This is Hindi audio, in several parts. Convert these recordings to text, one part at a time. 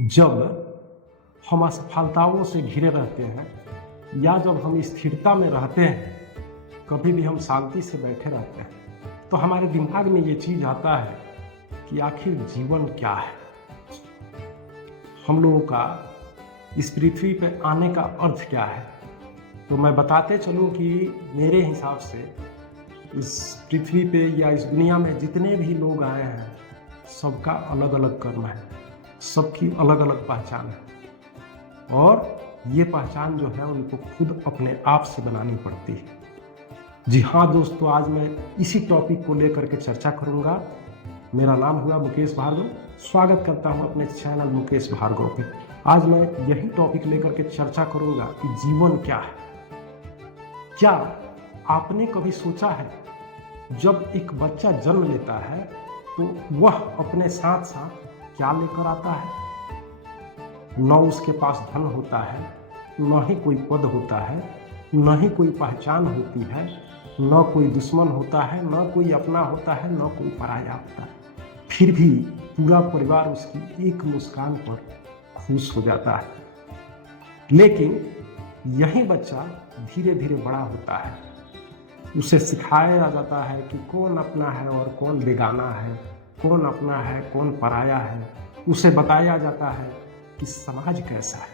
जब हम असफलताओं से घिरे रहते हैं या जब हम स्थिरता में रहते हैं, कभी भी हम शांति से बैठे रहते हैं, तो हमारे दिमाग में ये चीज आता है कि आखिर जीवन क्या है। हम लोगों का इस पृथ्वी पे आने का अर्थ क्या है। तो मैं बताते चलूं कि मेरे हिसाब से इस पृथ्वी पे या इस दुनिया में जितने भी लोग आए हैं, सबका अलग अलग कर्म है, सबकी अलग अलग पहचान है और ये पहचान जो है उनको खुद अपने आप से बनानी पड़ती है। जी हाँ दोस्तों, आज मैं इसी टॉपिक को लेकर के चर्चा करूंगा। मेरा नाम हुआ मुकेश भार्गव। स्वागत करता हूं अपने चैनल मुकेश भार्गव पे। आज मैं यही टॉपिक लेकर के चर्चा करूंगा कि जीवन क्या है। क्या आपने कभी सोचा है, जब एक बच्चा जन्म लेता है तो वह अपने साथ साथ क्या लेकर आता है? न उसके पास धन होता है, न ही कोई पद होता है, न ही कोई पहचान होती है, न कोई दुश्मन होता है, न कोई अपना होता है, न कोई पराया होता है। फिर भी पूरा परिवार उसकी एक मुस्कान पर खुश हो जाता है। लेकिन यही बच्चा धीरे धीरे बड़ा होता है, उसे सिखाया जाता है कि कौन अपना है और कौन बेगाना है, कौन अपना है कौन पराया है। उसे बताया जाता है कि समाज कैसा है।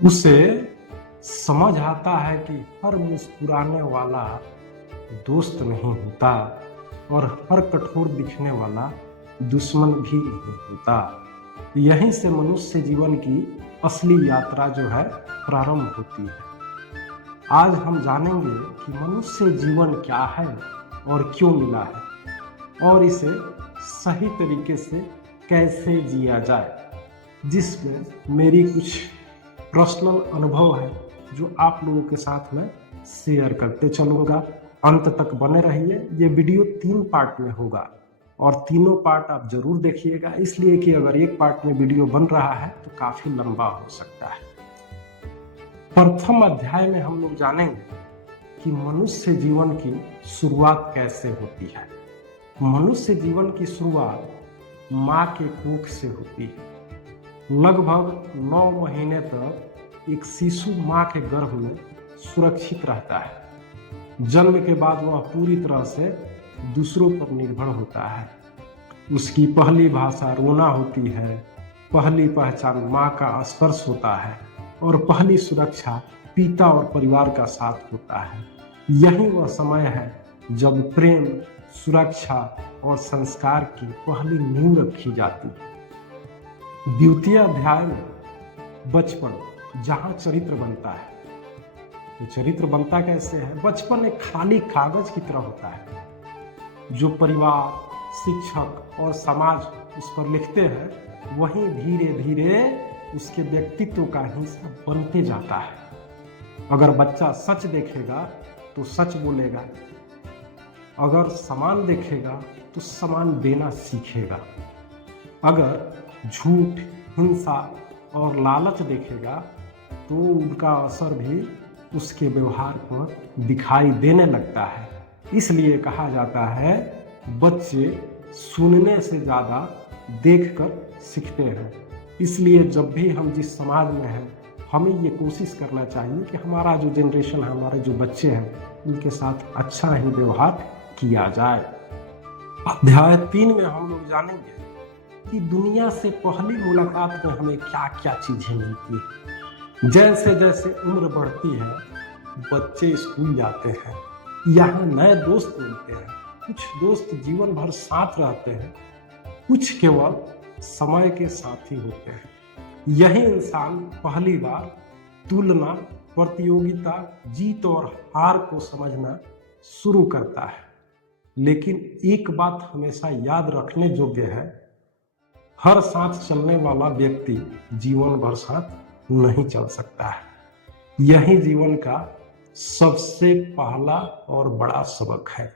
उसे समझ आता है कि हर मुस्कुराने वाला दोस्त नहीं होता और हर कठोर दिखने वाला दुश्मन भी नहीं होता। यहीं से मनुष्य जीवन की असली यात्रा जो है प्रारंभ होती है। आज हम जानेंगे कि मनुष्य जीवन क्या है और क्यों मिला है और इसे सही तरीके से कैसे जिया जाए, जिसमें मेरी कुछ पर्सनल अनुभव है जो आप लोगों के साथ में शेयर करते चलूंगा। अंत तक बने रहिए। ये वीडियो 3 पार्ट में होगा और तीनों पार्ट आप जरूर देखिएगा, इसलिए कि अगर एक पार्ट में वीडियो बन रहा है तो काफी लंबा हो सकता है। प्रथम अध्याय में हम लोग जानेंगे कि मनुष्य जीवन की शुरुआत कैसे होती है। मनुष्य जीवन की शुरुआत माँ के कोख से होती है। लगभग 9 महीने तक एक शिशु माँ के गर्भ में सुरक्षित रहता है। जन्म के बाद वह पूरी तरह से दूसरों पर निर्भर होता है। उसकी पहली भाषा रोना होती है, पहली पहचान माँ का स्पर्श होता है और पहली सुरक्षा पिता और परिवार का साथ होता है। यही वह समय है जब प्रेम, सुरक्षा और संस्कार की पहली नींव रखी जाती है। द्वितीय अध्याय में बचपन, जहाँ चरित्र बनता है। तो चरित्र बनता कैसे है? बचपन एक खाली कागज की तरह होता है जो परिवार, शिक्षक और समाज उस पर लिखते हैं। वहीं धीरे धीरे उसके व्यक्तित्व का हिस्सा बनते जाता है। अगर बच्चा सच देखेगा तो सच बोलेगा, अगर सामान देखेगा तो सामान देना सीखेगा, अगर झूठ, हिंसा और लालच देखेगा तो उनका असर भी उसके व्यवहार पर दिखाई देने लगता है। इसलिए कहा जाता है बच्चे सुनने से ज़्यादा देखकर सीखते हैं। इसलिए जब भी हम जिस समाज में हैं, हमें ये कोशिश करना चाहिए कि हमारा जो जनरेशन है, हमारे जो बच्चे हैं, उनके साथ अच्छा ही व्यवहार किया जाए। अध्याय 3 में हम लोग जानेंगे कि दुनिया से पहली मुलाकात में हमें क्या क्या चीजें मिलती है। जैसे जैसे उम्र बढ़ती है, बच्चे स्कूल जाते हैं, यहाँ नए दोस्त मिलते हैं। कुछ दोस्त जीवन भर साथ रहते हैं, कुछ केवल समय के साथी होते हैं। यही इंसान पहली बार तुलना, प्रतियोगिता, जीत और हार को समझना शुरू करता है। लेकिन एक बात हमेशा याद रखने योग्य है, हर साथ चलने वाला व्यक्ति जीवन भर साथ नहीं चल सकता है। यही जीवन का सबसे पहला और बड़ा सबक है।